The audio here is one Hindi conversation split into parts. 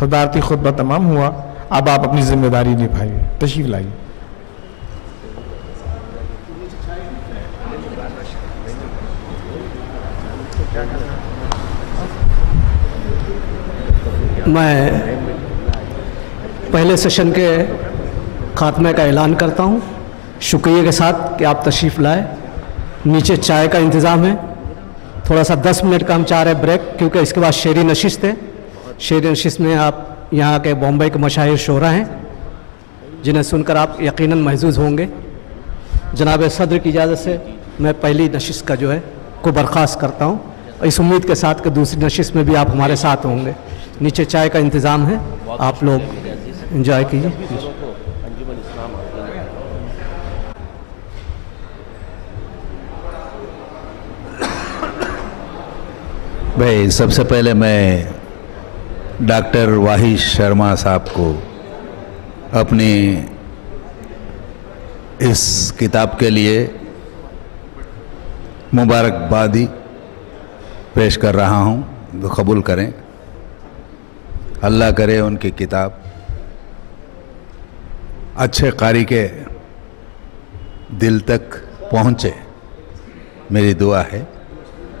सदारती खुतबा तमाम हुआ, अब आप अपनी जिम्मेदारी निभाइए। तशरीफ लाइए। मैं पहले सेशन के खात्मे का ऐलान करता हूँ, शुक्रिया के साथ कि आप तशरीफ़ लाए। नीचे चाय का इंतज़ाम है, थोड़ा सा 10 मिनट का हम चाह रहे ब्रेक, क्योंकि इसके बाद शेरी नशिस्त है। शेरी नशिस्त में आप यहाँ के बॉम्बे के मशाहिर शोरा हैं जिन्हें सुनकर आप यकीनन महजूज़ होंगे। जनाब सदर की इजाज़त से मैं पहली नशिस्त का जो है को बर्खास्त करता हूँ, इस उम्मीद के साथ कि दूसरी नशिस्त में भी आप हमारे साथ होंगे। नीचे चाय का इंतज़ाम है, आप लोग एंजॉय कीजिए। भाई, सबसे पहले मैं डॉक्टर वाहिद शर्मा साहब को अपनी इस किताब के लिए मुबारकबादी पेश कर रहा हूँ, तो कबूल करें। अल्लाह करे उनकी किताब अच्छे कारी के दिल तक पहुँचे, मेरी दुआ है,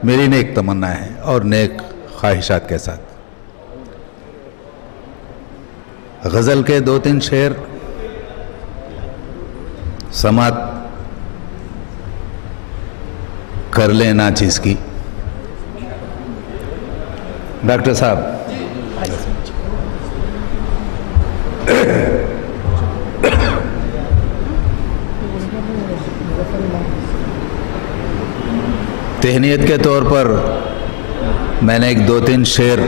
मेरी नेक तमन्ना है और नेक ख्वाहिशात के साथ। गज़ल के 2-3 शेर समात कर लेना चीज़ की। डॉक्टर साहब, तहनीत के तौर पर मैंने एक 2-3 शेर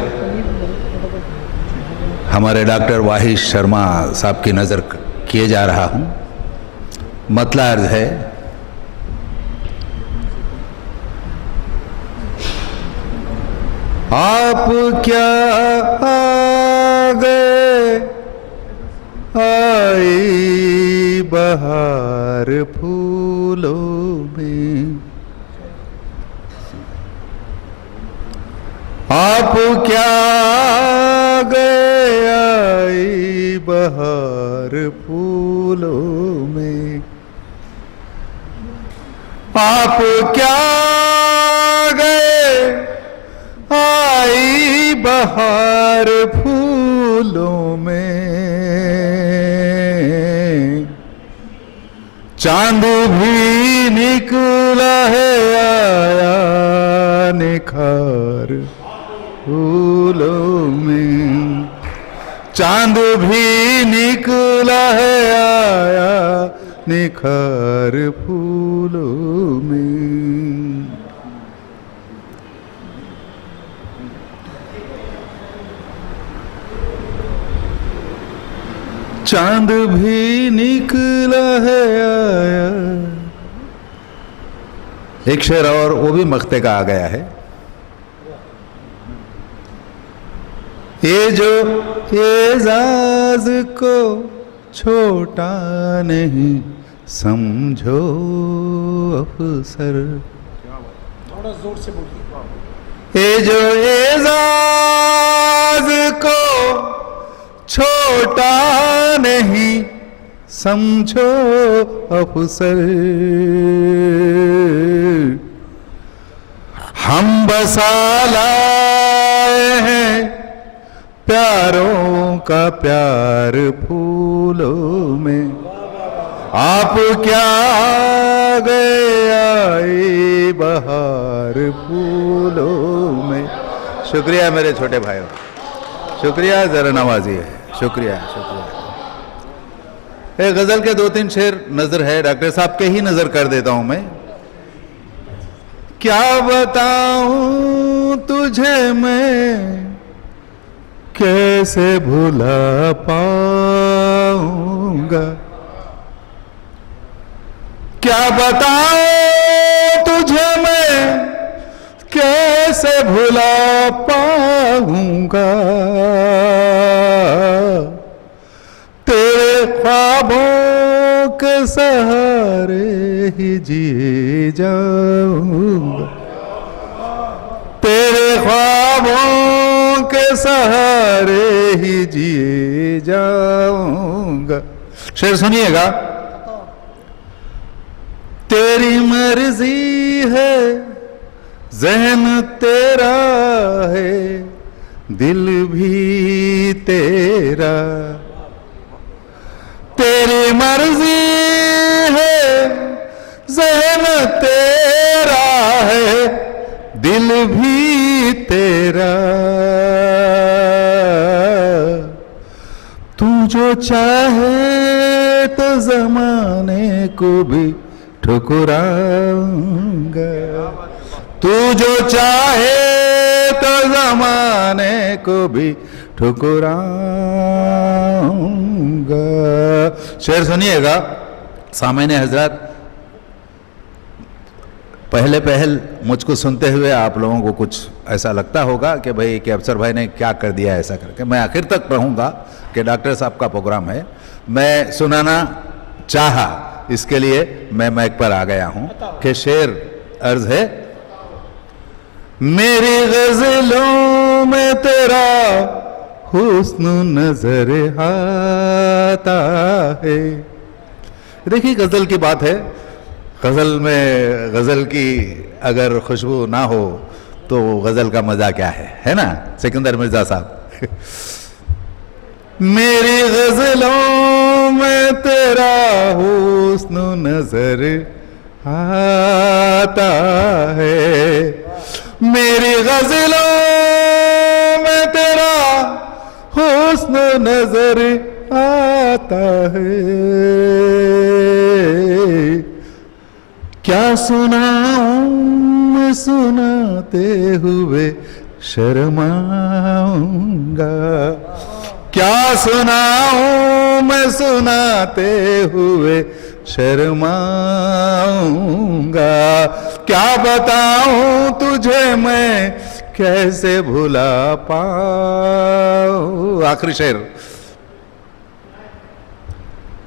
हमारे डॉक्टर वाहिद शर्मा साहब की नज़र किए जा रहा हूँ। मतला अर्ज है, आप क्या आ गए, आई बहार फूलों में। आप क्या आ गए, आई बहार फूलों में। आप क्या आ गए, आई बहार फूलों में। चांद भी निकला है, आया निखार फूलों में। चांद भी निकला है, आया निखार फूलों में। चांद भी निकला है, आया। एक शेर और, वो भी मख्ते का आ गया है। ये जो एजाज को छोटा नहीं समझो अफसर। थोड़ा जोर से बोलिए। ये जो एजाज को छोटा नहीं समझो अफसर। हम बसा लाए हैं प्यारों का प्यार फूलों में। आप क्या आ गए, आए बहार फूलों में। शुक्रिया मेरे छोटे भाइयों, शुक्रिया, जरा नवाजी है, शुक्रिया शुक्रिया। एक गजल के 2-3 शेर नजर है, डॉक्टर साहब के ही नजर कर देता हूं मैं। क्या बताऊं तुझे मैं, कैसे भुला पाऊंगा। क्या बताऊं तुझे मैं, कैसे भुला पाऊंगा। तेरे ख्वाबों के सहारे ही जी जाऊंगा। तेरे ख्वाबों के सहारे ही जिए जाऊंगा। शेर सुनिएगा। तेरी मर्जी है, ज़हन तेरा है, दिल भी तेरा। तेरी मर्जी है, ज़हन तेरा है, दिल भी तेरा। तू जो चाहे तो ज़माने को भी ठुकराऊंगा। तू जो चाहे तो ज़माने को भी ठुकराऊंगा। शेर सुनिएगा। सामईन हजरत, पहल मुझको सुनते हुए आप लोगों को कुछ ऐसा लगता होगा कि भाई कि अफसर भाई ने क्या कर दिया ऐसा करके। मैं आखिर तक रहूँगा कि डॉक्टर साहब का प्रोग्राम है, मैं सुनाना चाहा, इसके लिए मैं माइक पर आ गया हूँ कि शेर अर्ज है। मेरी गजलों में तेरा हुस्न नजर आता है। देखिए गजल की बात है, गजल में गजल की अगर खुशबू ना हो तो गजल का मजा क्या है ना सिकंदर मिर्जा साहब। मेरी गजलों में तेरा हुस्न नजर आता है। मेरी गजलों में तेरा हुस्न नजर आता है। क्या सुनाऊं मैं सुनाते हुए शर्माऊंगा। क्या सुनाऊं मैं सुनाते हुए शर्माऊंगा। क्या बताऊं तुझे मैं कैसे भुला पाऊं। आखिरी शेर।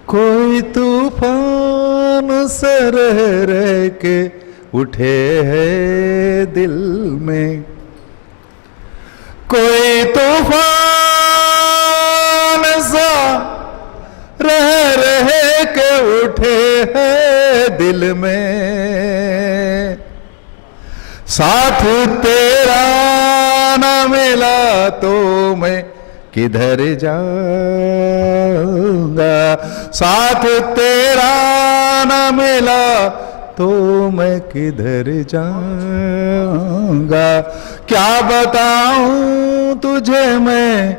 कोई तूफान से रह के उठे है दिल में। कोई तूफान सा रह के उठे है दिल में। साथ तेरा ना मिला तो मैं किधर जाऊंगा। साथ तेरा ना मिला तो मैं किधर जाऊंगा। क्या बताऊं तुझे मैं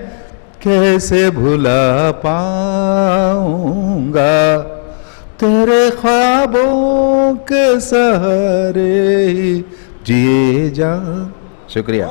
कैसे भुला पाऊंगा। तेरे ख्वाबों के सहारे ही जिए जा। शुक्रिया।